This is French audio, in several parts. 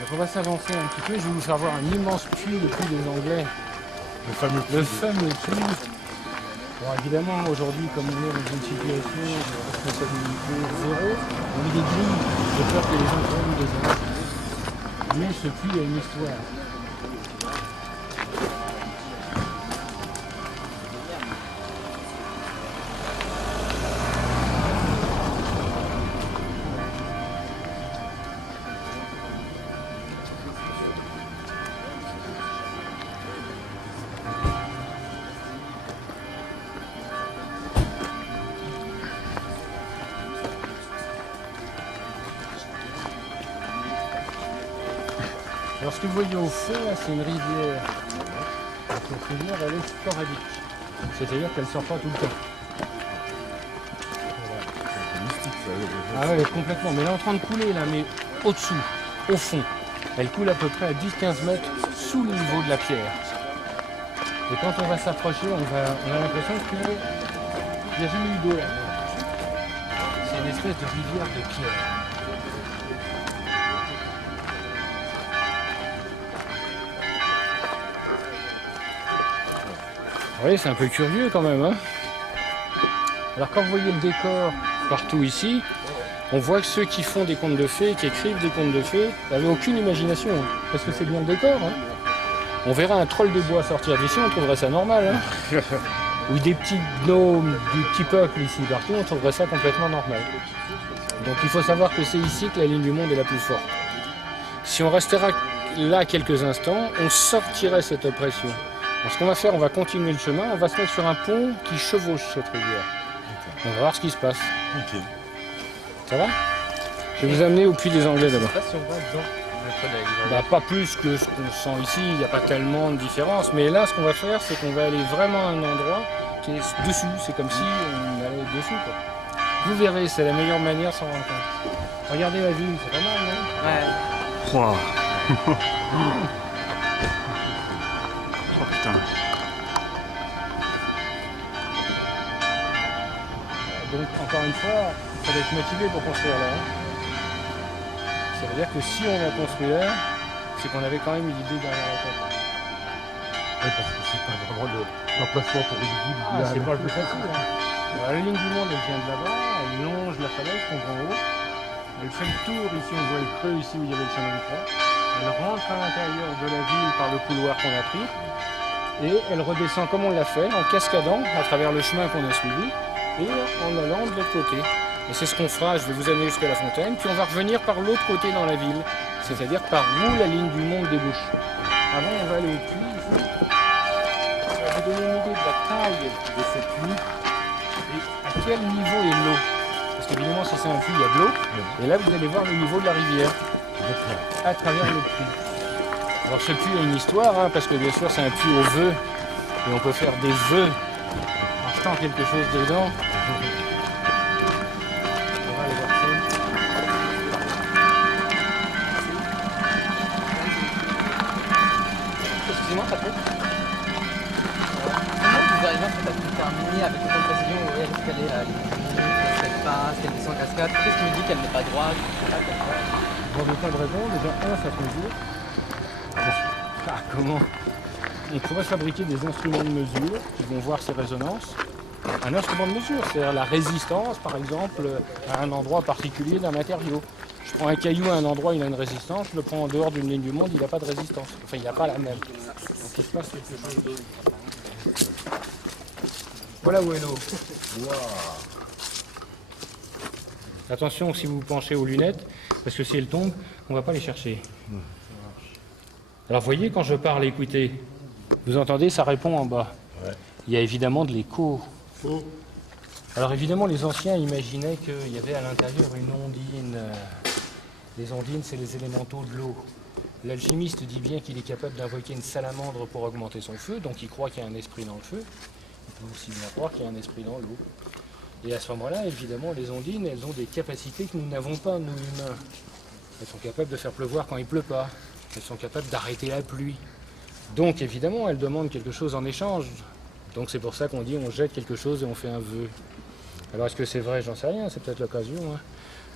Donc on va s'avancer un petit peu, je vais vous faire voir un immense puits du coup des Anglais. Le fameux puits. Le fameux puits. Bon, évidemment, aujourd'hui, comme on est dans une situation de responsabilité zéro, on est des grilles, j'ai peur que les gens prennent des erreurs. Mais ce puits a une histoire. Alors ce que vous voyez au fond, là, c'est une rivière. Cette rivière, elle est sporadique. C'est-à-dire qu'elle ne sort pas tout le temps. C'est mystique ça. Ah ouais, complètement. Mais elle est en train de couler là, mais au-dessous, au fond. Elle coule à peu près à 10-15 mètres sous le niveau de la pierre. Et quand on va s'approcher, on a l'impression qu'il n'y a jamais eu d'eau là. C'est une espèce de rivière de pierre. Oui, c'est un peu curieux quand même. Hein. Alors quand vous voyez le décor partout ici, on voit que ceux qui font des contes de fées, qui écrivent des contes de fées, n'avaient aucune imagination. Hein, parce que c'est bien le décor. Hein. On verrait un troll des bois sortir d'ici, on trouverait ça normal. Hein. Ou des petits gnomes, du petit peuple ici partout, on trouverait ça complètement normal. Donc il faut savoir que c'est ici que la ligne du monde est la plus forte. Si on restera là quelques instants, on sortirait cette oppression. Alors, ce qu'on va faire, on va continuer le chemin, on va se mettre sur un pont qui chevauche cette rivière. On va voir ce qui se passe. Ok. Ça va? Je vais vous amener au puits des Anglais Je sais d'abord. pas si on va dans le creux de la rivière. Bah, pas plus que ce qu'on sent ici, il n'y a pas tellement de différence. Mais là, ce qu'on va faire, c'est qu'on va aller vraiment à un endroit qui est dessus. C'est comme si on allait dessus, quoi. Vous verrez, c'est la meilleure manière sans rendre compte. Regardez la ville, c'est pas mal, non? Ouais. Wow. Oh putain. Donc, encore une fois, il fallait être motivé pour construire là. Hein. Ça veut dire que si on a construit là, c'est qu'on avait quand même une idée derrière la tête. Ouais, parce que c'est pas vraiment l'emplacement pour une ville. Ah, c'est pas le plus facile. Hein. Alors, la ligne du monde, elle vient de là-bas, elle longe la falaise qu'on voit en haut. Elle fait le tour, ici on voit le creux, ici où il y avait le chemin de croix. Elle rentre à l'intérieur de la ville par le couloir qu'on a pris. Et elle redescend comme on l'a fait, en cascadant à travers le chemin qu'on a suivi et en allant de l'autre côté. Et c'est ce qu'on fera, je vais vous amener jusqu'à la fontaine, puis on va revenir par l'autre côté dans la ville, c'est-à-dire par où la ligne du monde débouche. Avant, on va aller ici. On va vous donner une idée de la taille de ce puits et à quel niveau est l'eau. Parce qu'évidemment, si c'est un puits, il y a de l'eau. Et là, vous allez voir le niveau de la rivière à travers le puits. Alors ce puits a une histoire, hein, parce que bien sûr c'est un puits au vœu, et on peut faire des vœux en jetant quelque chose dedans. On va les verser. Excusez-moi, Patrick. Vous arrivez, en fait, à tout terminer avec autant de précision. Vous voyez, elle est là, elle passe, qu'elle descend en cascade. Qu'est-ce qui me dit qu'elle n'est pas droite? Je sais pas quoi. On n'a pas de raison, déjà ça peut dire. Comment on pourrait fabriquer des instruments de mesure qui vont voir ces résonances. Un instrument de mesure, c'est-à-dire la résistance, par exemple, à un endroit particulier d'un matériau. Je prends un caillou à un endroit, il a une résistance, je le prends en dehors d'une ligne du monde, il n'a pas de résistance. Enfin, il n'a pas la même. Donc il se passe quelque chose d'autre. Voilà où est l'eau. Attention si vous penchez aux lunettes, parce que si elles tombent, on ne va pas les chercher. Ça marche. Alors vous voyez, quand je parle, écoutez, vous entendez, ça répond en bas. Ouais. Il y a évidemment de l'écho. Oh. Alors évidemment, les anciens imaginaient qu'il y avait à l'intérieur une ondine. Les ondines, c'est les élémentaux de l'eau. L'alchimiste dit bien qu'il est capable d'invoquer une salamandre pour augmenter son feu, donc il croit qu'il y a un esprit dans le feu. Il peut aussi bien croire qu'il y a un esprit dans l'eau. Et à ce moment-là, évidemment, les ondines, elles ont des capacités que nous n'avons pas, nous humains. Elles sont capables de faire pleuvoir quand il ne pleut pas. Elles sont capables d'arrêter la pluie. Donc évidemment, elles demandent quelque chose en échange. Donc c'est pour ça qu'on dit on jette quelque chose et on fait un vœu. Alors est-ce que c'est vrai? J'en sais rien, c'est peut-être l'occasion. Hein.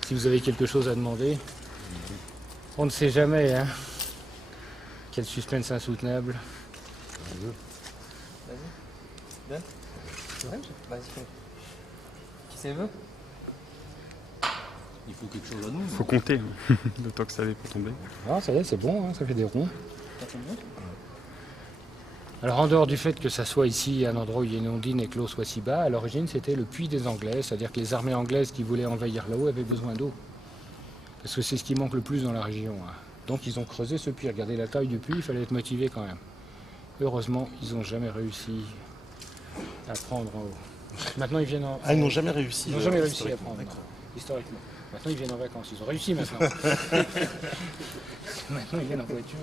Si vous avez quelque chose à demander. On ne sait jamais, hein. Quel suspense insoutenable. Vas-y. Donne. C'est vrai? Vas-y, fais. Qui c'est veut? Il faut quelque chose à nous. Faut compter hein, le temps que ça avait pour tomber. Ah, ça va, c'est bon, hein, ça fait des ronds. Ça tombe bien. Alors en dehors du fait que ça soit ici un endroit où il y a une ondine et que l'eau soit si bas, à l'origine c'était le puits des Anglais, c'est-à-dire que les armées anglaises qui voulaient envahir là-haut avaient besoin d'eau. Parce que c'est ce qui manque le plus dans la région. Hein. Donc ils ont creusé ce puits, regardez la taille du puits, il fallait être motivé quand même. Heureusement, ils n'ont jamais réussi à prendre en haut. Maintenant ils viennent en... Ah, ils n'ont jamais réussi. Ils n'ont jamais réussi à historiquement. prendre, historiquement. Maintenant ils viennent en vacances, ils ont réussi maintenant. Maintenant ils viennent en voiture.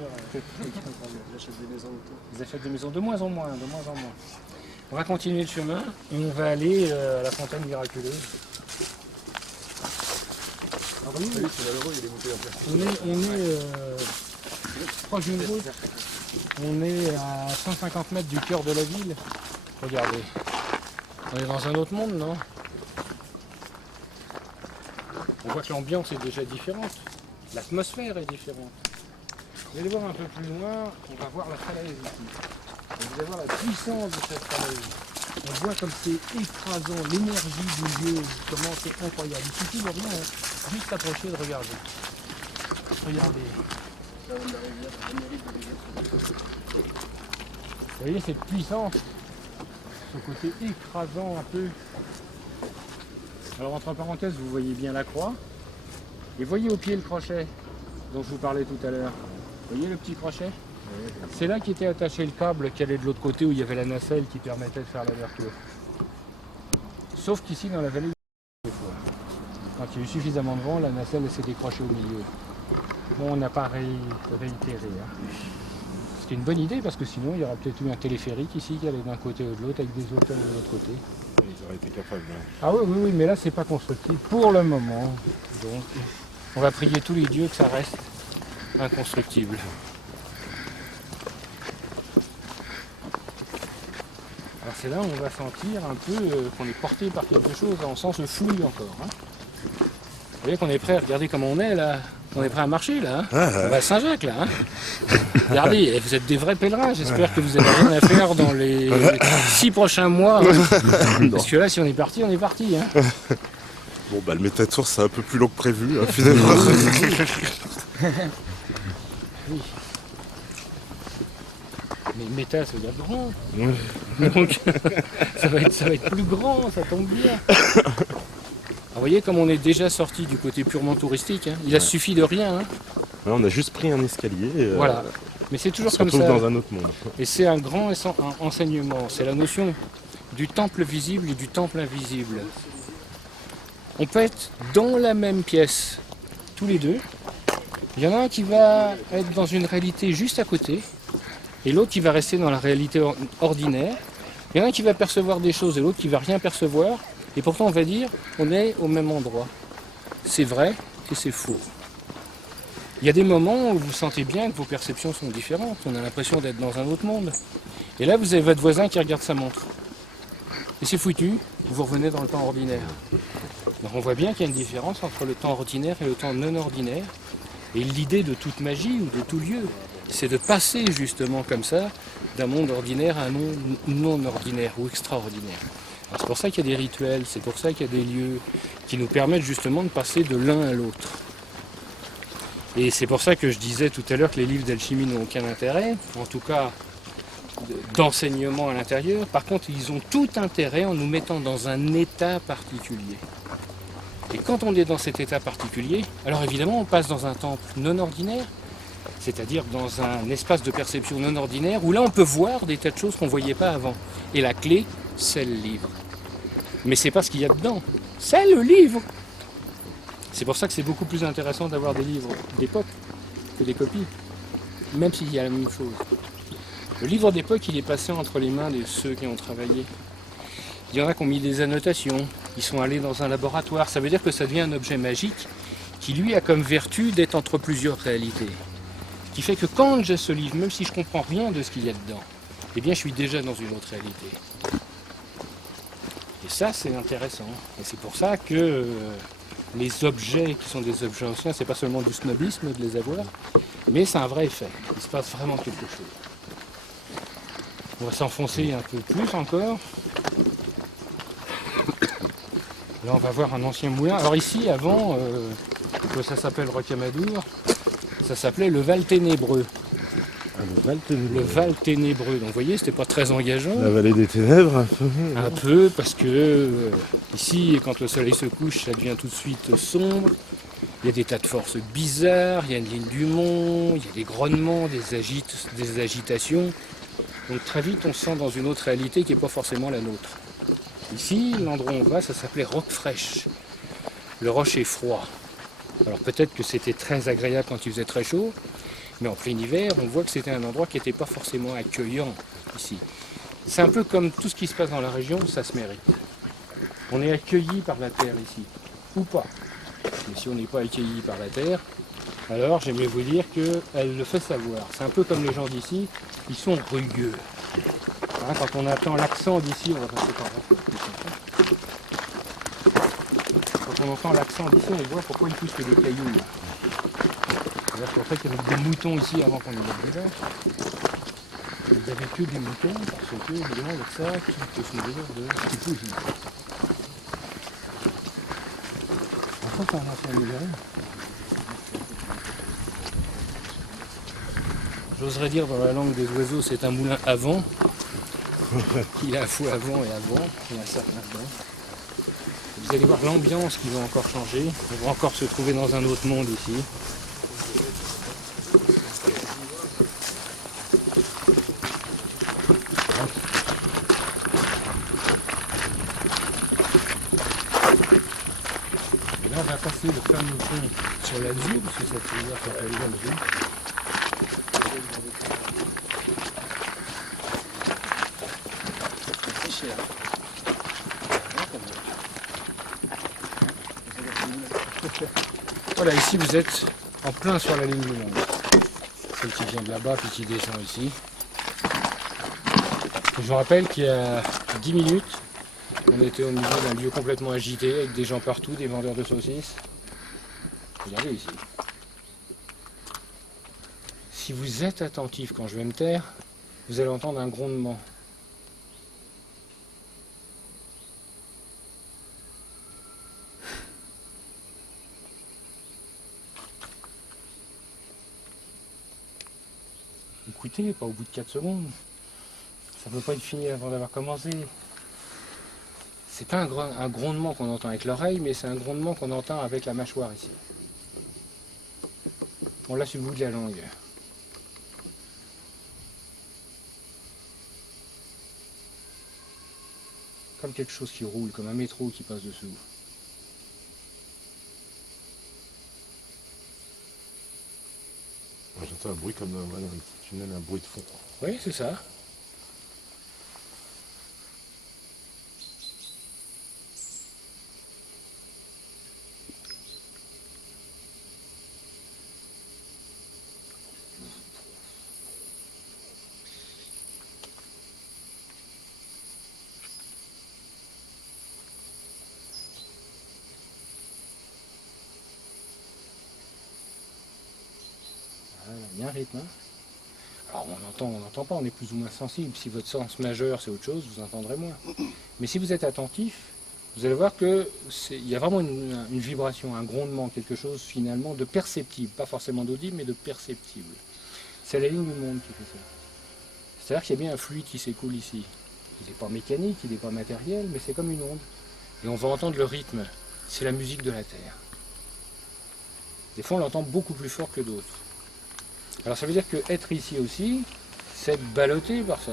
Ils achètent des maisons de moins en moins, de moins en moins. On va continuer le chemin et on va aller à la fontaine miraculeuse. On est proche d'une route. On est à 150 mètres du cœur de la ville. Regardez. On est dans un autre monde, non? On voit que l'ambiance est déjà différente. L'atmosphère est différente. Vous allez voir un peu plus loin, on va voir la falaise ici. Vous allez voir la puissance de cette falaise. On voit comme c'est écrasant, l'énergie du lieu, comment c'est incroyable. Il suffit de rien, hein. Juste approcher et de regarder. Regardez. Vous voyez cette puissance, ce côté écrasant un peu. Alors entre parenthèses, vous voyez bien la croix. Et voyez au pied le crochet dont je vous parlais tout à l'heure. Vous voyez le petit crochet? C'est là qu'était attaché le câble qui allait de l'autre côté où il y avait la nacelle qui permettait de faire l'ouverture. Sauf qu'ici dans la vallée, quand il y a eu suffisamment de vent, la nacelle s'est décrochée au milieu. On n'a pas réitéré. Hein. Ce qui est une bonne idée parce que sinon il y aurait peut-être eu un téléphérique ici qui allait d'un côté ou de l'autre avec des auteurs de l'autre côté. Ils auraient été capables. Ah oui, mais là c'est pas constructif pour le moment. Donc, on va prier tous les dieux que ça reste inconstructible. Alors c'est là où on va sentir un peu qu'on est porté par quelque chose, on sent ce fouille encore. Hein. Vous voyez qu'on est prêt, regardez comment on est là, on est prêt à marcher là. Hein. On va à Saint-Jacques là. Hein. Regardez, vous êtes des vrais pèlerins, j'espère que vous avez rien à faire dans les 6 prochains mois. Hein. Parce que là si on est parti, on est parti. Hein. Bon, bah le métatour c'est un peu plus long que prévu, hein, finalement. Mais méta, ça veut dire grand. Donc, ça va être plus grand, ça tombe bien. Vous voyez comme on est déjà sorti du côté purement touristique. Hein. Il a suffi de rien. Hein. Ouais, on a juste pris un escalier. Voilà. Mais c'est toujours on se comme ça. retrouve dans un autre monde. Et c'est un grand enseignement. C'est la notion du temple visible et du temple invisible. On peut être dans la même pièce, tous les deux. Il y en a un qui va être dans une réalité juste à côté, et l'autre qui va rester dans la réalité ordinaire. Il y en a un qui va percevoir des choses et l'autre qui va rien percevoir, et pourtant on va dire on est au même endroit. C'est vrai et c'est faux. Il y a des moments où vous sentez bien que vos perceptions sont différentes, on a l'impression d'être dans un autre monde. Et là vous avez votre voisin qui regarde sa montre. Et c'est foutu, vous revenez dans le temps ordinaire. Donc on voit bien qu'il y a une différence entre le temps ordinaire et le temps non ordinaire. Et l'idée de toute magie ou de tout lieu, c'est de passer justement comme ça d'un monde ordinaire à un monde non ordinaire ou extraordinaire. C'est pour ça qu'il y a des rituels, c'est pour ça qu'il y a des lieux qui nous permettent justement de passer de l'un à l'autre. Et c'est pour ça que je disais tout à l'heure que les livres d'alchimie n'ont aucun intérêt, en tout cas d'enseignement à l'intérieur. Par contre, ils ont tout intérêt en nous mettant dans un état particulier. Et quand on est dans cet état particulier, alors évidemment on passe dans un temple non ordinaire, c'est-à-dire dans un espace de perception non ordinaire, où là on peut voir des tas de choses qu'on ne voyait pas avant. Et la clé, c'est le livre. Mais c'est pas ce qu'il y a dedans, c'est le livre. C'est pour ça que c'est beaucoup plus intéressant d'avoir des livres d'époque que des copies, même s'il y a la même chose. Le livre d'époque, il est passé entre les mains de ceux qui ont travaillé. Il y en a qui ont mis des annotations, ils sont allés dans un laboratoire. Ça veut dire que ça devient un objet magique qui, lui, a comme vertu d'être entre plusieurs réalités. Qui fait que quand j'ai ce livre, même si je ne comprends rien de ce qu'il y a dedans, eh bien, je suis déjà dans une autre réalité. Et ça, c'est intéressant. Et c'est pour ça que les objets qui sont des objets anciens, c'est pas seulement du snobisme de les avoir, mais c'est un vrai effet. Il se passe vraiment quelque chose. On va s'enfoncer un peu plus encore. Là, on va voir un ancien moulin. Alors ici, avant, ça s'appelle Rocamadour, ça s'appelait le Val Ténébreux. Le Val Ténébreux. Donc vous voyez, c'était pas très engageant. La vallée des ténèbres, un peu. Un peu, parce que ici, quand le soleil se couche, ça devient tout de suite sombre. Il y a des tas de forces bizarres, il y a une ligne du mont, il y a des grognements, des agitations. Donc très vite, on se sent dans une autre réalité qui n'est pas forcément la nôtre. Ici, l'endroit où on va, ça s'appelait Roque Fraîche. Le rocher froid. Alors peut-être que c'était très agréable quand il faisait très chaud, mais en plein hiver, on voit que c'était un endroit qui n'était pas forcément accueillant ici. C'est un peu comme tout ce qui se passe dans la région, ça se mérite. On est accueilli par la terre ici, ou pas. Mais si on n'est pas accueilli par la terre, alors j'aimerais vous dire qu'elle le fait savoir. C'est un peu comme les gens d'ici, ils sont rugueux. Hein, quand on entend l'accent d'ici, on va passer par là. Quand on entend l'accent d'ici, on voit pourquoi ils poussent que des cailloux. C'est-à-dire qu'en fait, il y a des moutons ici avant qu'on ait des gens. Vous avez que des moutons, parce que évidemment, avec ça, qui font des œufs de tout. Ça, c'est un ancien magasin. J'oserais dire dans la langue des oiseaux, c'est un moulin avant. Il a un fou avant et avant. Il y a un sac là-dedans. Vous allez voir l'ambiance qui va encore changer. On va encore se trouver dans un autre monde ici. Là, on va passer le fameux pont sur la vue, parce que cette rivière s'appelle la vue. Voilà, ici vous êtes en plein sur la ligne du monde. Celle qui vient de là-bas puis qui descend ici. Et je vous rappelle qu'il y a 10 minutes, on était au milieu d'un lieu complètement agité avec des gens partout, des vendeurs de saucisses. Regardez ici. Si vous êtes attentif quand je vais me taire, vous allez entendre un grondement. Écoutez, pas au bout de 4 secondes. Ça ne peut pas être fini avant d'avoir commencé. C'est pas un grondement qu'on entend avec l'oreille, mais c'est un grondement qu'on entend avec la mâchoire ici. On l'a sur le bout de la langue. Comme quelque chose qui roule, comme un métro qui passe dessous. J'entends un bruit comme dans un petit tunnel, un bruit de fond. Oui, c'est ça. Il y a un rythme. Hein. Alors on n'entend pas, on est plus ou moins sensible. Si votre sens majeur c'est autre chose, vous entendrez moins. Mais si vous êtes attentif, vous allez voir qu'il y a vraiment une vibration, un grondement, quelque chose finalement de perceptible. Pas forcément d'audible, mais de perceptible. C'est la ligne du monde qui fait ça. C'est-à-dire qu'il y a bien un fluide qui s'écoule ici. Il n'est pas mécanique, il n'est pas matériel, mais c'est comme une onde. Et on va entendre le rythme. C'est la musique de la Terre. Des fois on l'entend beaucoup plus fort que d'autres. Alors ça veut dire qu'être ici aussi, c'est être ballotté par ça.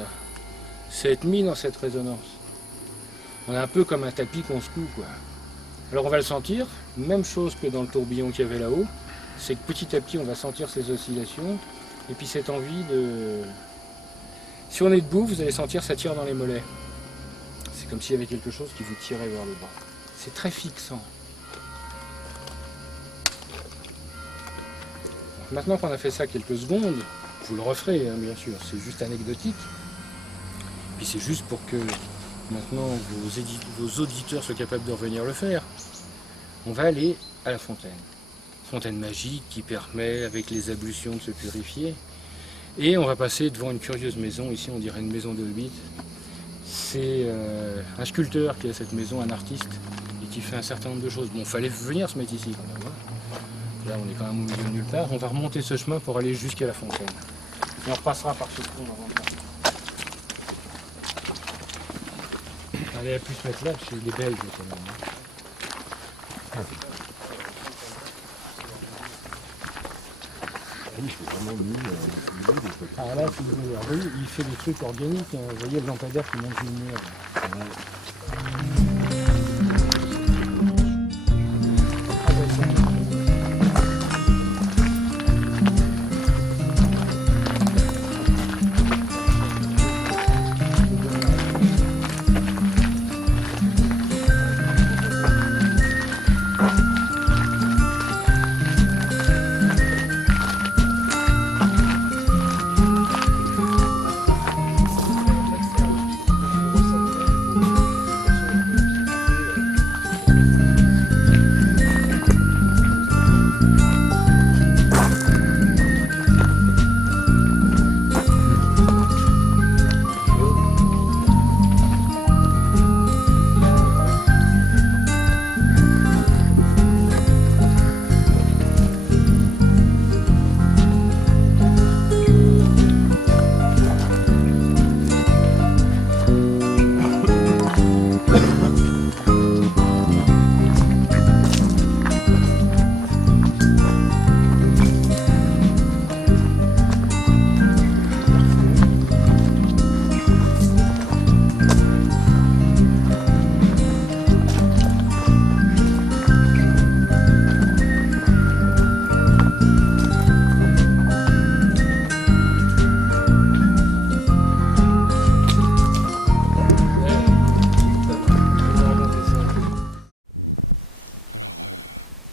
C'est être mis dans cette résonance. On est un peu comme un tapis qu'on secoue, quoi. Alors on va le sentir, même chose que dans le tourbillon qu'il y avait là-haut, c'est que petit à petit on va sentir ces oscillations, et puis cette envie de... Si on est debout, vous allez sentir ça tire dans les mollets. C'est comme s'il y avait quelque chose qui vous tirait vers le bas. C'est très fixant. Maintenant qu'on a fait ça quelques secondes, vous le referez hein, bien sûr, c'est juste anecdotique. Puis c'est juste pour que maintenant vos auditeurs soient capables de revenir le faire. On va aller à la fontaine. Fontaine magique qui permet, avec les ablutions, de se purifier. Et on va passer devant une curieuse maison, ici on dirait une maison de Hobbit. C'est un sculpteur qui a cette maison, un artiste, et qui fait un certain nombre de choses. Bon, il fallait venir se mettre ici quand même. Hein. Là, on est quand même au milieu de nulle part. On va remonter ce chemin pour aller jusqu'à la fontaine. Et on repassera par ce trou. Elle a pu se mettre là, chez les Belges quand même. Ah là, c'est vous voyez, il fait des trucs organiques. Hein. Vous voyez le lampadaire qui monte lumière.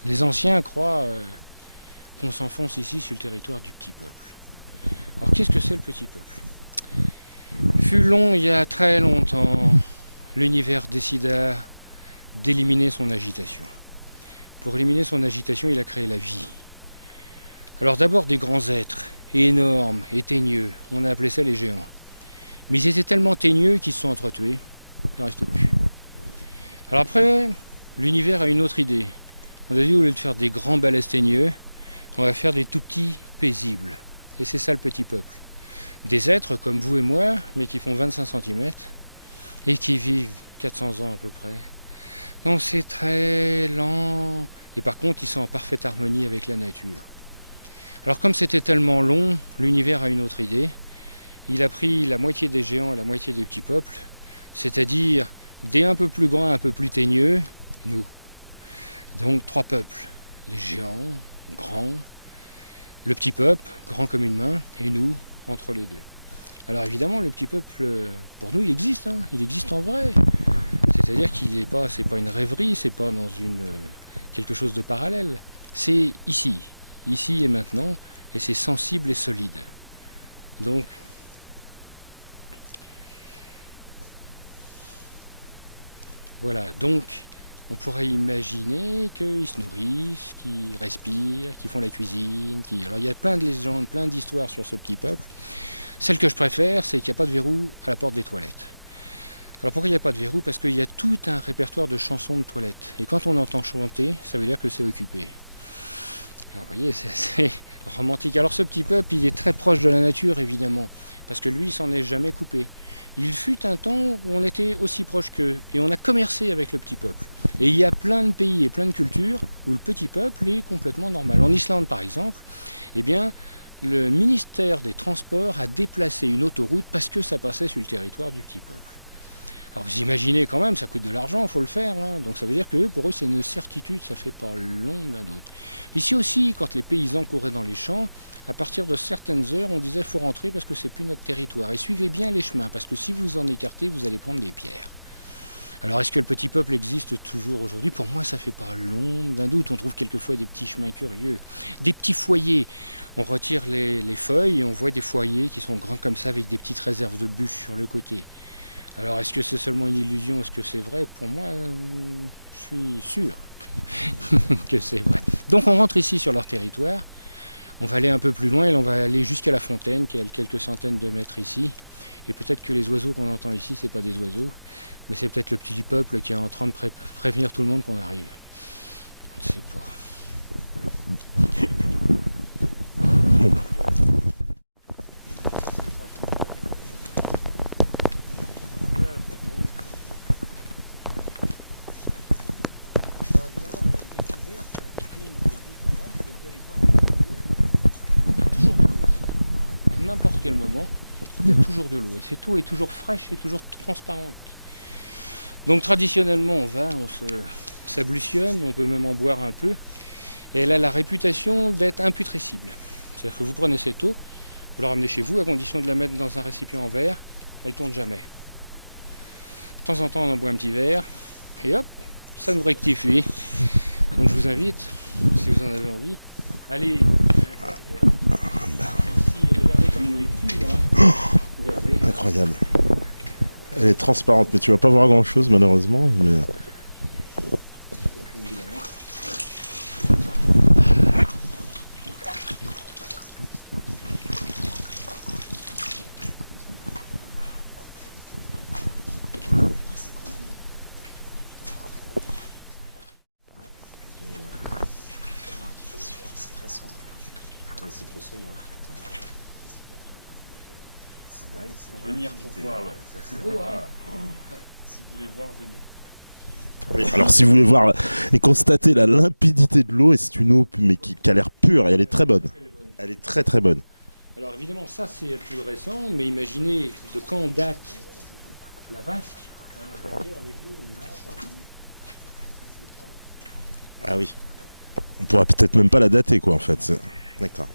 Les anciens croient qu'on s'enfonce ici sur le territoire du petit peuple. Alors qu'est-ce que c'est le petit peuple? Fut long il y a très longtemps, l'univers décida d'éliminer son agitation. Pour éliminer son agitation, il a créé la vie. Alors d'abord des grands êtres, énormes et teigneux, on a appelé ça les géants. Mais ils étaient tellement teigneux qu'ils se sont entretués, il n'en reste plus. Alors après, l'univers a une autre idée. On a dit au lieu de faire des grands balèzes teigneux, on va faire des tout petits paisibles. Et c'est ça le petit peuple. Des êtres comme vous et moi, mais qui font 25 cm et qui vivent 400 ans à peu près. Donc c'est très lent. Et par contre, ils sont en parfaite harmonie avec la nature. Alors comme c'était tellement long, l'univers a une autre idée. Il a pris la moitié des géants et la moitié des petits peuples, c'est-à-dire des un peu plus grands, un peu plus teigneux, nous. Donc 3 peuples, les géants, grands, le petit peuple, grand comme une main, et nous, entre les deux. Alors évidemment, le petit peuple, pour nous, il existe en vrai. C'est-à-dire qu'il n'est pas, c'est pas une rêverie, c'est pas dans quelque chose de parallèle. C'est ici et maintenant, et c'est sensible et solide. Donc, voilà, donc on pourrait imaginer qu'ils se nourrissent, qu'ils respirent, qu'ils font la cuisine. Alors il y a plein de légendes, plein d'histoires sur ce petit peuple. Celle que je préfère, c'est qu'il n'y a pas de verrou à la porte des toilettes. Alors pourquoi il n'y a pas de verrou? Parce qu'il y a tout un répertoire de chansons de toilettes. Et quand on entend chanter, ça veut dire que c'est occupé. Alors vous voyez, c'est assez romantique. Alors ce petit peuple, il est très proche de la nature évidemment, parce que lui, il s'en est jamais coupé. Il fut un temps où on était aussi proche qu'eux, et on a commercé avec le petit peuple. Et il y a plein de pays et plein de cultures où le petit peuple est complètement normal. En Islande par exemple, eh bien, le ministère des Transports a déplacé une autoroute parce que ça passait sur le territoire du petit peuple. Alors vous imaginez quand même, ça coûte de l'argent, il faut le faire. Hein. Donc ça veut dire que pour eux c'est une certitude, ça fait pas l'ombre d'un doute. Ici aussi, quand les paysans couraient dans les champs, à partir de certaines heures, on disait il faut rentrer parce que c'est plus notre territoire. Et suivez bien les chemins, parce que si vous en écartez, vous allez prendre des pierres. Alors est-ce que le petit peuple existe toujours aujourd'hui? Pour moi, ça fait pas l'ombre d'un doute. On trouve quelquefois des petits chemins curieux, des petits foyers. On retire les feuilles et on voit des foyers qui sont grands comme ça avec des petites réserves de bûches sur le côté. Alors est-ce que c'est seulement une illusion? Est-ce que c'est vrai? Pour moi, je suis sûr. que c'est vrai. Donc on rentre ici sur leur territoire. On va aller un peu plus loin et on va aller jusqu'à la fontaine qui est à quelques centaines de mètres ici. Et peut-être que les oiseaux qu'on entend ici, c'est pas des oiseaux, mais c'est peut-être le petit peuple qui est en train de prévenir tout le monde qu'on arrive. Je sais pas. N'importe quel moment, il y a toujours de l'eau. Et cette eau est toujours fraîche et toujours transparente. Donc traditionnellement, on s'ablutionne, on peut même en boire un peu. Et elle a la réputation d'être imputrescible. C'est-à-dire que vous prenez cette eau, vous la ramenez chez vous, à condition de la mettre dans un récipient en verre, elle ne tourne jamais. De temps en temps, on en boit un petit verre, et hop, ça nous rectifie. Donc je vous invite, si vous en avez envie, allez. Incroyable. Elle est transparente, mais tu vas pas voir grand chose malheureusement. Mais... c'est trop sombre. Pour venir pour voir. Si vous voulez voir, venez. Oui, alors si vous voulez voir et constater la limpidité de l'eau, et c'est une eau mais qui a l'air pure et elle est très bonne. Elle est très très bonne. Alors évidemment ça c'est plus récent, mais imaginez de quand date la vasque. Ah oui. On pourra peut-être même pas la dater quoi en fait. D'accord.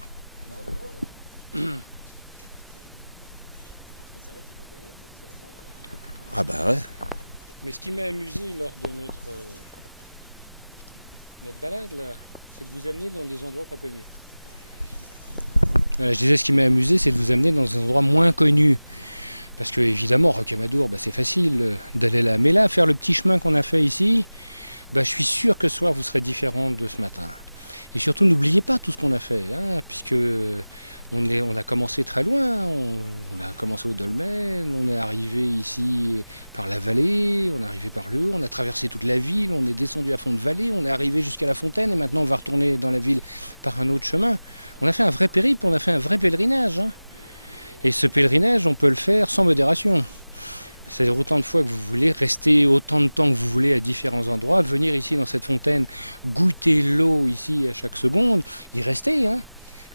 Ah bah ouais. Mais ce qui m'a amusé lors de notre balade là, c'est de vous amener dans des endroits pas connus. Voilà, je disais ce qui m'a amusé, c'est de vous amener dans des endroits moins connus. Parce que évidemment, Rocamadour, c'est facile d'aller là. Mais là, faire le petit chemin qu'on a fait ici, je suis sûr que ce soir vous serez différent de ce matin. Et surtout, n'oubliez pas tout ce qu'on a fait, puisque on a commencé très loin, on a commencé au Dolmen, on est arrivé ici par la vallée, on est arrivé par le haut, on a traversé toute la ville, on est descendu à fond de vallée, on est arrivé jusqu'à la fontaine et maintenant on va retourner dans la ville par un autre chemin. On a fait un vrai périple, on a fait un vrai pèlerinage. Et ce pèlerinage, on peut le faire sans modération. C'est-à-dire autant de fois que vous voulez, rester autant de temps que vous voulez à différents endroits, venir ici dans cette fontaine, goûter l'eau ici à chaque seconde, y rester.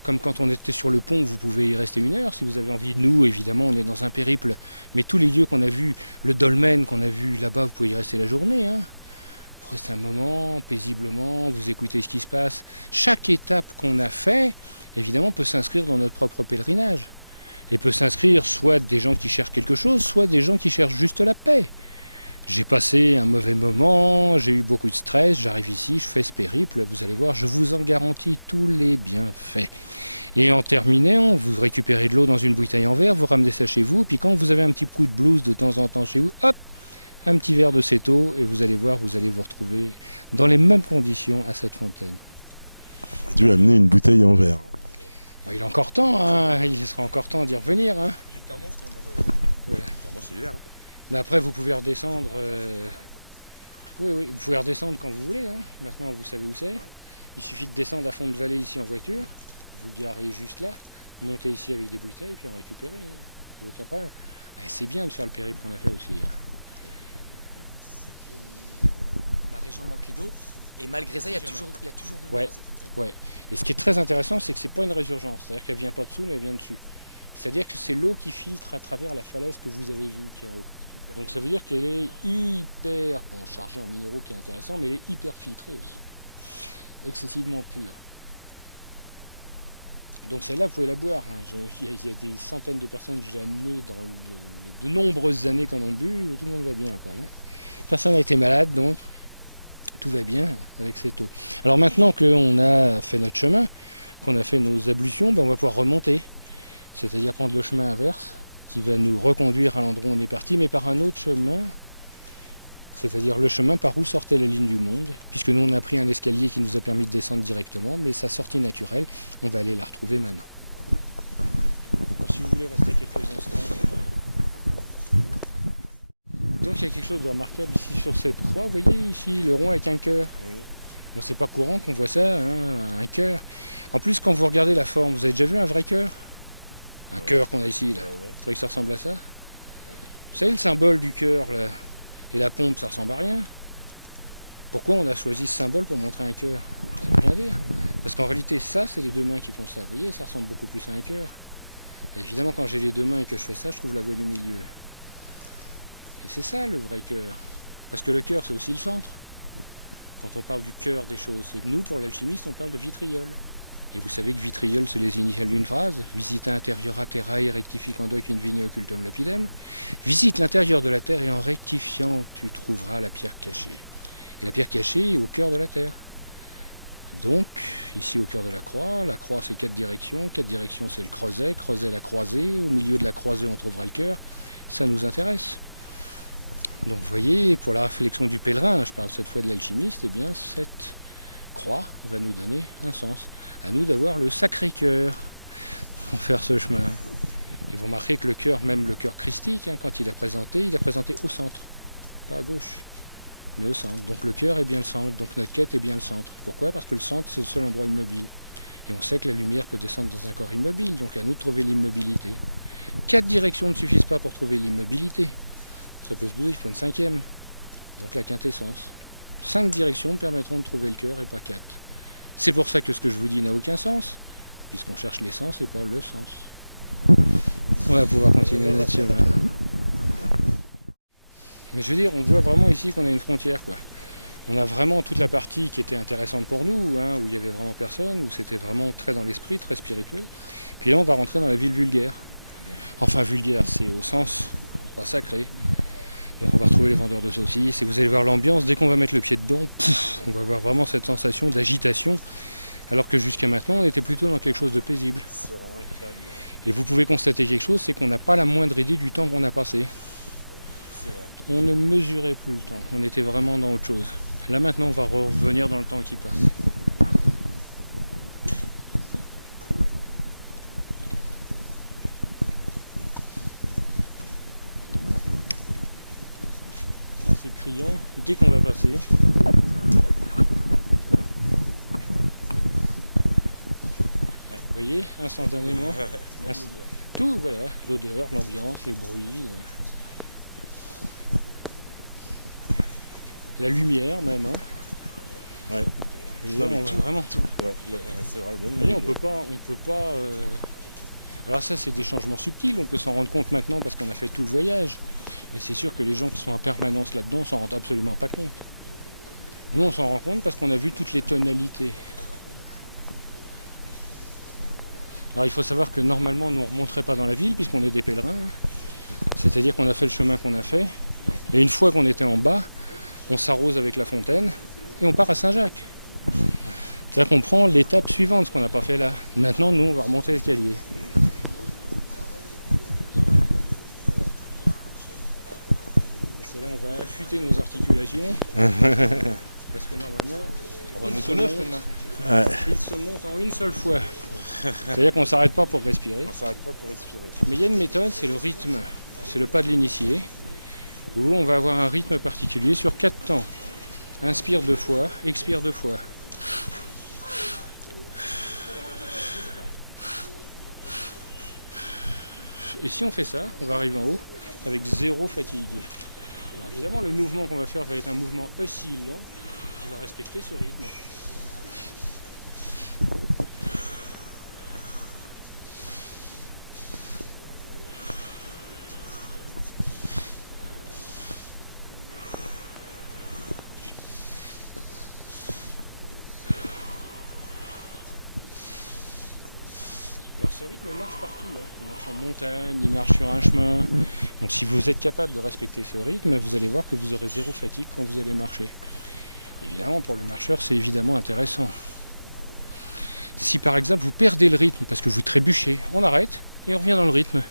Comme quand on était sur le pont, vous pouvez y rester 1 heure si vous avez envie. Nous, évidemment, on est dans un périple, mais tous les lieux qu'on a vus, le dolmen qu'on a vu là-bas, vous pouvez y rester la journée. Vous restez un moment, paisiblement, vous écoutez ce qui se passe. Chaque étape qu'on a fait, évidemment, peut s'inscrire dans notre propre pèlerinage. Et peut s'inscrire soit des gens qui cherchent quelque chose, soit des gens qui cherchent juste la paix. J'ai passé un mauvais moment, j'ai eu beaucoup de stress, j'arrive ici, je fais ce périple, vous allez voir, je vous en garantis tous les bienfaits. Et en terminant, vous récupérez de l'eau dans une bouteille en verre, vous ramenez ça chez vous, puis quand vous avez un petit coup de blues de temps en temps chez vous, hop, un petit verre de cette eau, et vous allez voir, vous allez vous retrouver dans les mêmes conditions à cette fontaine. On a dû amener une bouteille en verre. Il est encore temps, il sera encore temps d'y revenir. J'ai le thermos, voilà. Le thermos, c'est du verre. Mais après, vous pouvez redescendre. Oui, vous pouvez redescendre quand vous voulez. Maintenant, vous savez où c'est. Il suffit de descendre à fond de vallée ici en voiture. Vous garez juste là, montez ici avec des bouteilles, puis en récupérez. Donc après, c'est bien de faire le périple qu'on a fait aussi. La région manquait d'eau, et malgré ça, il y a toujours de l'eau Ouais. dans cette fontaine. Ouais. Et ce qui est très intéressant, c'est que c'est pas une résurgence. C'est-à-dire qu'elle vient pas dessous, mais elle vient dessus. C'est-à-dire que c'est l'eau qui filtre à travers la falaise que vous avez vue qui est en haut. Donc ça veut dire qu'elle est hyper chargée en minéraux, qui est intéressant, mais elle est hyper filtrée aussi. Excessivement pure. Donc celle-là, vous pouvez la boire. Il y a des centaines de personnes que j'ai amenées dans de nombreuses années qui en ont bu, et tout le monde va bien quand même. Personne n'a été malade, donc tout va bien avec cette eau. Alors maintenant qu'on a fait notre chemin, qu'on a fait nos ablutions, on va pouvoir remonter. C'est-à-dire prendre le chemin inverse, qui va nous reconduire à l'endroit où on est parti, mais par un autre chemin C'est-à-dire le chemin par où sortait la ligne du monde, puisque nous on a pris un escalier qui nous a permis de descendre directement, mais sa sortie naturelle, on va aller la retrouver maintenant. Alors, si vous voulez rester quelques instants. Donc il y a quelque chose de remarquable ici sur cette croix, vous voyez ici le rond avec un cœur. Oui. Bon, c'est pas courant qu'on voit ça, hein, un cœur. En plus quand vous regardez la forme, vous avez déjà vu un vrai cœur? Un cœur qu'on a ici là. Il faudrait que ça ressemble à ça. Vous savez le symbole du cœur là, et la pompe, ça ressemble à rien. Pourquoi on a choisi ce symbole pour montrer un cœur? Ça veut rien dire. Parce qu'en réalité, ça, c'est les deux mains qui font ça. Vous voyez, ça ressemble beaucoup plus à un cœur. Et évidemment, quand j'ai les deux mains et que je fais ça, je trouve la voie du milieu. Et c'est ça le vrai cœur. Parce que le cœur, c'est aussi le centre. Quand on parle du cœur des choses, c'est nous, pour l'alchimiste, on parle de vitriol. Et vous savez que vitriol, c'est les initiales d'une phrase. Visita interiora terrae rectificandoc in vine occultum lapidem. Visite l'intérieur de la terre et en rectifiant, tu trouveras la pierre cachée. Et la pierre cachée est au cœur de la terre. Donc, ici au cœur de la croix c'est 4 directions. 4 directions, c'est le creuset la croisée. Au milieu de la croisée, on trouvera le cœur. Ça nous intéresse. Donc vous voyez, pour la réflexion du pèlerin, je parle cette fois de l'alchimiste, eh bien cette croix va nous donner un sens. À nous d'avoir le sacré cœur pour faire ce chemin. Et vous remarquez que le cœur, même le cœur christique, hein, quand il est présenté au centre, pas à gauche, mais au centre. Donc le cœur est bien le centre, donc notre quête est bien le centre. Pourquoi? Parce que le centre, c'est le seul endroit immobile. Et on sait que la lumière peut descendre dans un corps immobile, donc à nous de trouver l'immobilité. 4 directions ne suffisent pas pour trouver l'immobilité. Ça peut se bouger, il faut une 5e. Donc la quintessence. 5 directions permettront de trouver le cœur et pas 4. C'est pour ça que ce que je vous dis n'a aucun sens, puisqu'on cherche l'essence et pas le sens. On va pouvoir continuer notre chemin. Mais je veux dire, on voit vraiment ici qu'on a une frontière, quoi. On a vraiment toute la partie qui était intéressante pour nous, hein, où il n'y avait vraiment personne, où c'était vraiment très dans l'esprit, très spirituel. Puis là, on va rentrer dans la ville vulgaire. Enfin, vulgaire, c'est au sens pas sacré. Donc on va retrouver les vendeurs de saucisses et vous allez voir l'ambiance, dès qu'on va mettre le pied dedans, pouf, on va avoir vraiment cette sensation d'agitation, alors que jusqu'à maintenant on était plutôt dans quelque chose de paisible. Et vous pouvez constater quelque chose, c'est qu'on n'a pas la moindre idée du temps qu'on a passé. On ne mesurait plus le temps, on était vraiment dans autre chose. Là maintenant on va revenir dans le temps qui passe. Dès qu'on va passer. Vous voyez, instantanément, tout, voilà, l'odeur, l'ambiance, les bruits, la lumière même. Hein. Ouais. Je veux dire, on voit vraiment tout. Ouais, c'est vrai. Vous voyez, on peut pas. Alors ça, c'est des changements subtils. On peut s'en rendre compte maintenant parce qu'on a fait tout le voyage. Mais c'est sûr que les gens qui sont en permanence là-dedans s'en rendent absolument pas compte. Nous, on s'en rend compte parce qu'on a vu toutes les tonalités. Alors il faut savoir que normalement, nous, on ne remonterait pas dans la ville puisqu'on est des pèlerins. C'est-à-dire qu'on a fait le chemin qu'on a fait. Et une fois qu'on était en bas, on s'arrose avec la fontaine et on part à Saint-Jacques. C'est-à-dire qu'on prend l'étape suivante, ce qu'on n'a pas fait là. Maintenant, nous, on va remonter l'escalier. On va affûter nos articulations parce que normalement on est tout neuf maintenant. Ouais. Il se monte en une seule fois. C'est-à-dire qu'on ne s'arrête pas pour respirer. On s'arrête pas pour respirer. Mais il y a une méthode, c'est le rythme. C'est le pas de l'initié, où on va avoir un rythme particulier sur 4 temps. Inspire 2 fois, expire 2 fois. Et si on fait ça, on va arriver en haut avec 0 fatigue. Alors évidemment, le mouvement qu'on va faire va être un mouvement oscillant qui va respecter ce rythme. Alors ce rythme marche partout, hein. Il marche en montagne, il marche sur un chemin. Donc si vous êtes capable de respecter ce rythme, vous allez voir que vous aurez 0 fatigue quand vous allez marcher. Évidemment, pour le marcheur, c'est évidemment intéressant. Si par exemple vous perdez le rythme parce que vous trébuchez, on arrête et on revient dans le rythme.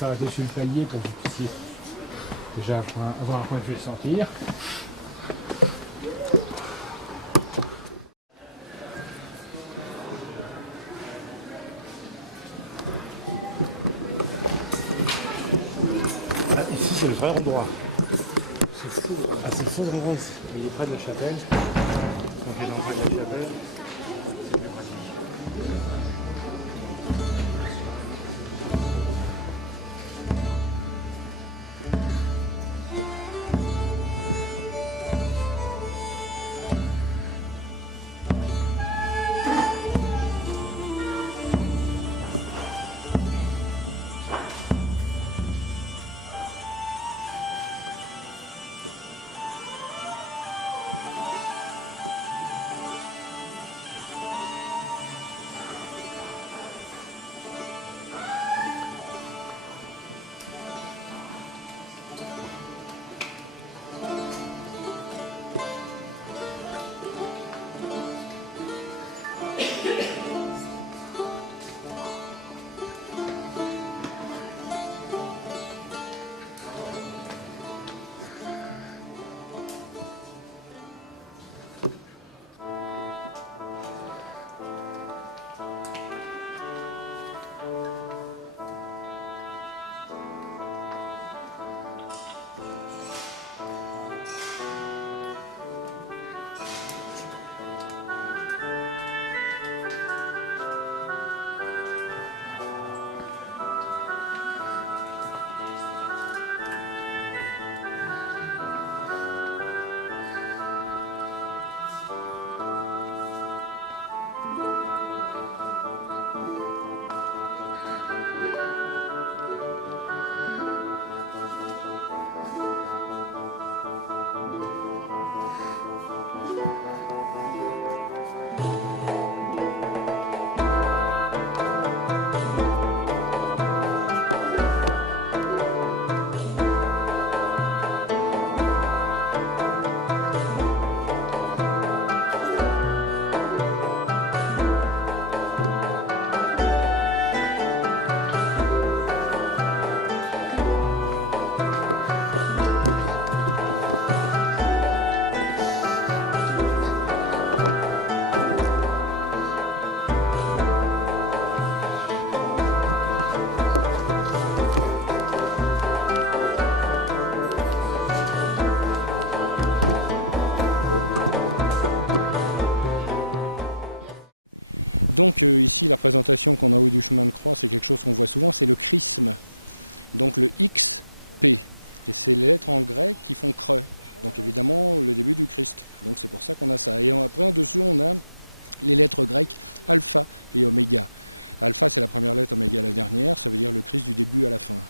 ça dessus le palier pour que vous puissiez déjà avoir un point de vue le sentir. C'est le vrai endroit. C'est fou. Ah, c'est le faux endroit aussi. Il est près de la chapelle. Quand j'ai l'entrée de la chapelle, c'est plus pratique. Donc ici la représentation qu'on a au haut du chemin de croix, c'est quelque chose qu'on voit souvent, c'est le chrisme. Donc le XP. Et c'est les lettres en grec qui font creux. Donc évidemment le début du Christ. Donc c'est pour ça qu'on a ça. Et après en dessous on a les lettres grecques alpha et oméga. Alpha c'est la première lettre, oméga la dernière, ça veut dire le Christ du début à la fin.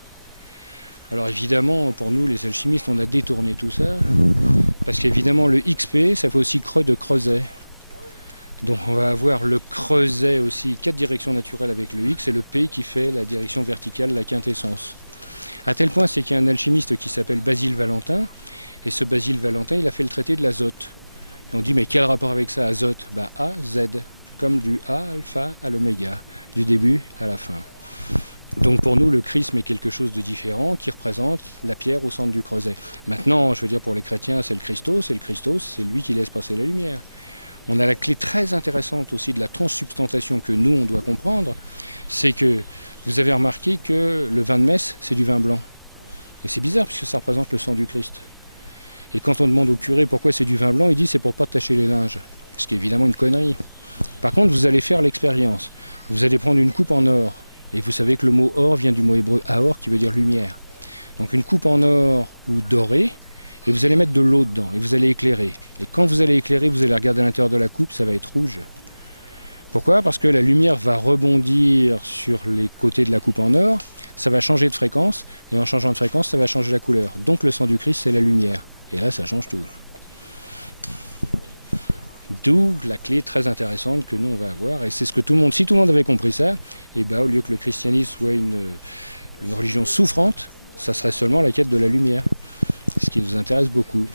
Alors évidemment pour nous les alchimistes on a détourné tout ça. Parce qu'évidemment le XP ça fait aussi creux de creuset. Donc on va avoir le creuset aussi, 4 directions naturelles avec le X et le P qui fait la direction verticale, la quintessence. À tel point c'est qu'il y a un alchimiste qui s'appelle Basile Valentin, et ce Basile Valentin il a fait le traité de l'azote. Et on dit mais quel rapport avec ça azote? Bah A, Z, comme du A alpha à l'oméga, du début à la fin. Donc pour nous le chrisme est quelque chose de différent qui représente la pierre au centre du creuset. Maintenant je veux dire pour les chrétiens c'est le Christos, c'est lui qui laisse passer la lumière. On a la clé très intéressante aussi de la transsubstantation que nous on doit comprendre, c'est que vous avez remarqué que le vin de messe c'est du vin blanc. Et c'est bizarre puisque ça représente le sang du Christ. Et quand on demande au curé pourquoi c'est du vin blanc, il dit c'est pour pas tacher les linges. Ce qui est évidemment une connerie. Par contre vous allez faire l'expérience. Vous allez prendre une coupe en or. Et vous savez que le mot or vient du mot hébreu aor qui veut dire lumière. Donc une coupe en or ou dorée. Et vous allez mettre de l'eau dedans, et vous allez éclairer. Et quand vous allez éclairer, vous allez regarder à l'intérieur de la coupe, ça va être rouge. Pourquoi? Parce que la lumière va rebondir sur les côtés de la coupe en or, ça va changer de fréquence, et en changeant de fréquence, ça va changer la couleur. Donc le sang du Christ, c'est la lumière. Et là, ça change tout. D'où la clé très intéressante que nous, on va avoir. Et c'est ce que tout le monde, si tout le monde avait compris ça, et ben, au lieu que le christianisme soit une religion souffrante, ça serait seulement la quête de la lumière. Ce qui nous intéresse beaucoup.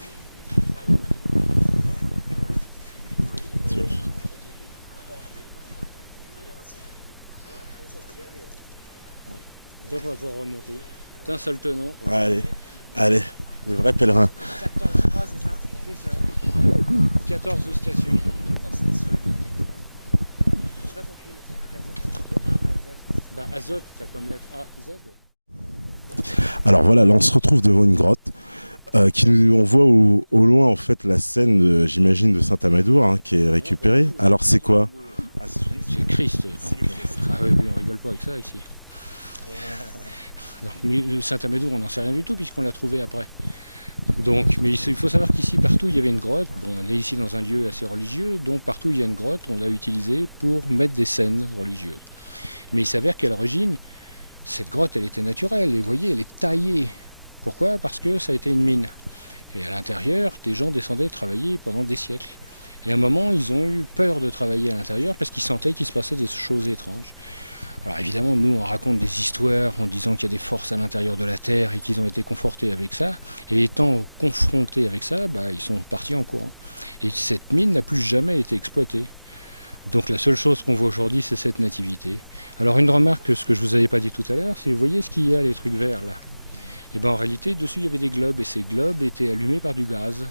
Donc on va pouvoir remonter. d'un seul tenant. Allez, allez, les vrais pèlerins. 14 c'est ça. C'est ça. 14 stations. Bah, azote, t'as comme lettre A, Z. Alors voilà, là on se retrouve devant une grotte. On voit au loin en fait la scène, j'imagine, de Saint-Amadou hein, qui est récupérée. Alors c'est quoi? C'est le Christ. Donc, ah oui, on rigole pas avec ça ici. Donc, Saint-Amadou, on n'en sait rien du tout puisqu'on l'a trouvé après. Donc, mais il faut savoir qu'ici, partout, il y avait une grotte. Bon, on est ici dans un lieu assez religieux, donc partout il y a une grotte, on l'a utilisée pour mettre des scènes religieuses. Mais il s'avère qu'à l'origine, cette grotte, elle était naturelle. Et vous voyez, elle est taillée. Pourquoi? Parce que ça a été une mine. Et à l'intérieur, des gens descendaient travailler pendant des siècles. Et à un moment, ils ont eu peur de travailler à l'intérieur parce qu'ils sentaient qu'il se passait des choses étranges. Alors évidemment, nous, on raconte des histoires en disant qu'il y a des forces à l'intérieur de la Terre et qu'ils ont été confortés avec ça. Et étant confrontés avec ça, ils sont partis en courant. Et cette mine n'a plus jamais été exploitée. Donc la seule chose qu'on voit aujourd'hui, c'est cette nativité. Alors une remarque, ce que je vous avais pas dit tout à l'heure, c'est vous voyez ce qu'il y a, les trucs verts là? Et bien en réalité, dessus il y avait des globes et ces globes étaient allumés par du gaz.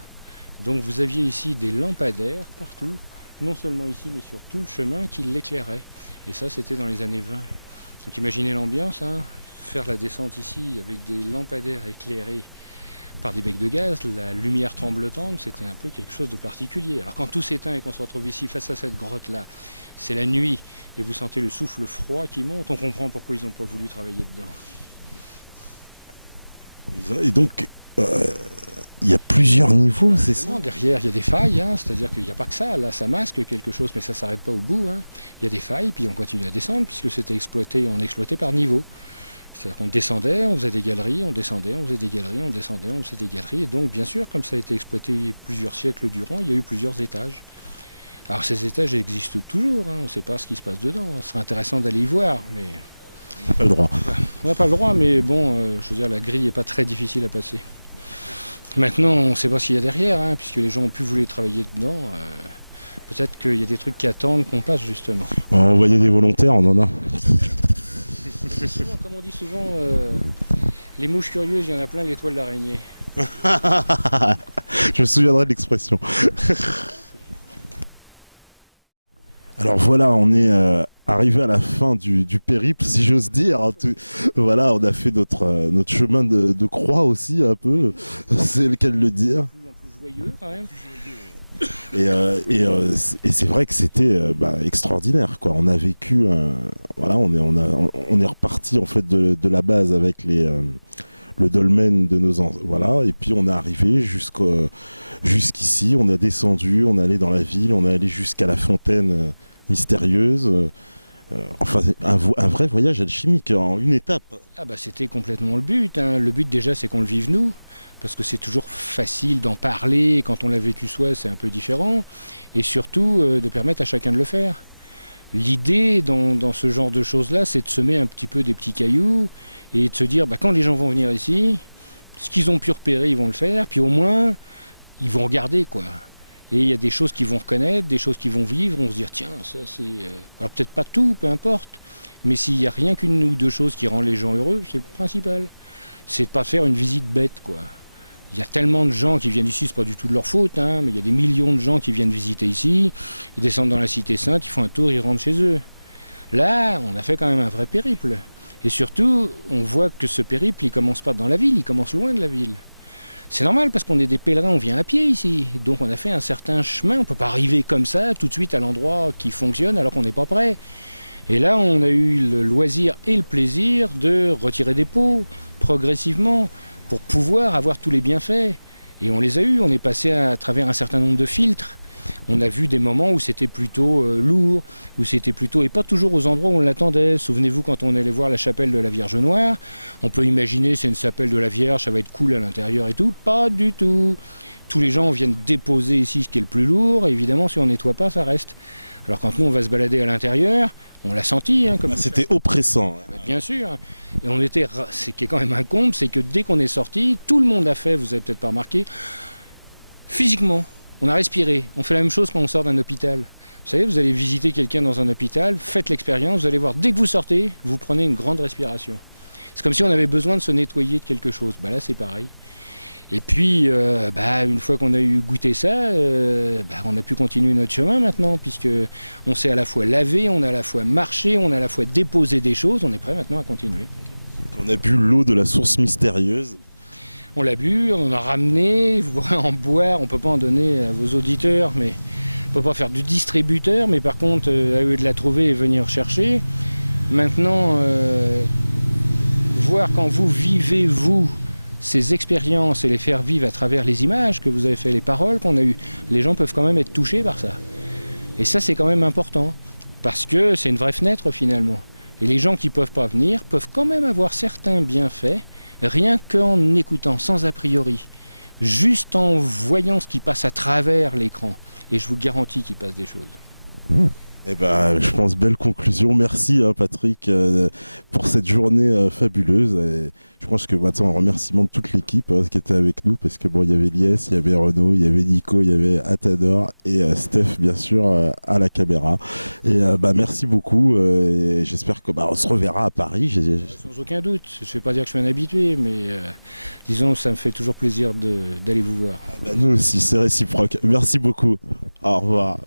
Donc vous aviez ici des lampadaires partout, non seulement ici mais sur tout le chemin qui l'éclairaient. Et ça c'était dans les années 20. Donc imaginez l'ambiance, hein, faire la descente ici avec des lampadaires éclairés par des becs de gaz, la lumière tremblotante, c'était un peu quelque chose de particulier. Alors quand tout s'éteint et qu'on se retrouve ici face à cette grotte là, c'est la nuit et vous sentez le souffle froid qui monte, on comprend pourquoi ils n'ont pas voulu travailler dedans. Et donc, il y a plusieurs niveaux, c'est ça? Derrière, il y a des failles, hein, c'est-à-dire qu'il n'y a pas que ça. Là, ça masque quelque chose, mais ça ne s'arrête pas au bout. Hein. Il y a des failles, puis on continue à descendre, puisque c'était exploité, on exploitait par niveau. C'est-à-dire qu'on descendait, on faisait des galeries, on descendait, on faisait des galeries, on descendait, on faisait des galeries. Et donc, bien sûr, comme ça a été exploité plusieurs siècles durant, il y a eu plusieurs étages. Alors, ces étages existent toujours, hein, on ne sait pas ce qui se passe dedans. Ce serait intéressant d'aller y voir, mais... On n'a pas le droit. On n'a pas le droit, mais bon, je veux dire, la grille n'est pas très difficile à passer. Maintenant, on ne sait pas ce qu'il y a derrière, hein, puisque les gens ont pu vouloir travailler dedans. Peut-être qu'il y a des trucs qui attendent qu'on passe, justement. On va envoyer des volontaires, on en a. Souvent, comme on dit souvent, les mouches curieuses, il y en a plein, les toiles d'araignée. Je me souviendrai de l'expression. Alors voilà, on est arrivé à la fin du périple, si j'ose dire. Voilà, on a fait notre chemin de croix aussi, un peu, c'est le cas de le dire. Un peu joyeux quand même. Et c'est vrai que c'était extraordinaire, quoi. On a vécu, voilà, on est reparti en fait de la base avec le dolmen de nos voilà, et puis on est arrivé jusqu'ici, on a descendu, on est allé dans la ville, on est allé jusqu'à la fontaine mystérieuse. Enfin, un vrai voyage alchimique en une étape. Ah c'était complètement le but. Hein. Le but déjà, c'est qu'on le vive nous. Parce que c'est toujours facile d'en parler, quand on l'a vécu soi, c'est un peu différent, et surtout de permettre à chacun de le faire. L'idée dans ce genre de choses-là, c'est de semer un petit peu des petits cailloux, et de se dire, quand les gens vont venir ici, ce qu'ils ont pu repérer, ils vont le faire, puis au moins, ils vont regarder, quoi. Et il y a des choses qu'ils vont reconnaître, des choses qu'ils vont vivre, on se dire, tiens, ça c'est... Alors peut-être pas tout, peu importe, mais s'il n'y a rien qu'une ou deux choses qui rendent les gens heureux, c'est le principal. C'est de pas faire une visite bête, quoi. Il y a tellement de gens qui viennent ici, c'est pas du tout de leur faute, hein, mais il y a des millions de gens qui viennent visiter ici, ils descendent dans la Cité Sainte, ils font un tour, ils rentrent chez eux. Là, on a fait quand même un vrai périple. Et surtout, on voit que ce périple, il commence pas dans la ville, il commence loin de la ville. C'est normal parce qu'on est des pèlerins, on vient à pied ici. Donc on a fait un certain chemin, on ne peut pas arriver comme ça tout de suite à l'endroit qui fonctionne alors qu'on n'est pas prêt. Et là, on a eu le loisir et le plaisir de retirer des pots progressivement, pour pouvoir avoir tous les bienfaits. Et on les a eus, on est passé à travers un certain nombre de filtres. On a vu des moments où c'était plutôt lourd, où c'était plutôt, et pas toujours aux endroits où on l'attendait. Souvenez-vous quand on allait voir la chapelle de la Vierge Noire, on peut imaginer c'est une chapelle de la Vierge, ça va être cool à l'intérieur et tout. Pas du tout. Tous les gens viennent déposer ici ce qui est le plus lourd, et évidemment si on nettoie pas, ça reste. Alors quand nous on va se balader à l'intérieur, on l'a senti. Hein, c'était oppressant. Bien sûr. Et on était, ce qui est quand même un comble, c'est que dès qu'on est sorti, tout le monde a fait, vous avez peut-être pas remarqué, physiquement, on a respiré. On fait la même chose quand on sort d'un hôpital. Vous savez, vous allez visiter quelqu'un dans un hôpital, faites l'expérience, vous allez voir, dès que vous sortez, vous prenez une grande respiration. C'est comme si on avait besoin de se nettoyer de quelque chose. Là, c'est pareil. Et puis, une fois qu'on a eu goûté ça, on a pu continuer notre chemin maintenant, puisque on s'est à la fois lavé, on a à la fois marché, on a à la fois déposé des choses, on est prêt maintenant à continuer. On a bu l'eau de la source mystérieuse. On l'a bu, on en a ramené, vous pourrez en boire, on ne peut pas en donner à vos auditeurs, mais on ne peut pas faire du distributeur, mais par contre, à eux de la trouver et venir chercher. Maintenant, voir quand vous vivez, vous, ces expériences et les faire vivre à travers les images que vous avez fait, les paroles qu'on a eues, les gens peuvent quand même être touchés par ça. Et ça, c'est quand même important, parce que c'est une vraie fenêtre finalement. Et les gens qui ne peuvent pas venir peuvent quand même avoir certains bienfaits, rien qu'en écoutant, sans a priori, juste en voyant ce qui passe à travers l'écran. Et je vous garantis qu'il passe des choses. Je pense belle conclusion. Merci Patrick pour cette journée fabuleuse. Et je pense que maintenant un remerciement de toute l'équipe qui était avec nous, parce que il y avait Lies, il y avait Renaud, il y avait Nico, il y avait Atador et Steph bien sûr à la caméra. Et merci beaucoup. Et j'espère que on se reverra à Paris. Sans aucun doute. Je ne vais pas dire que je suis un habitué, mais disons ça me fait toujours plaisir d'aller vous voir. Nous aussi, c'est réciproque. Merci beaucoup. Au revoir.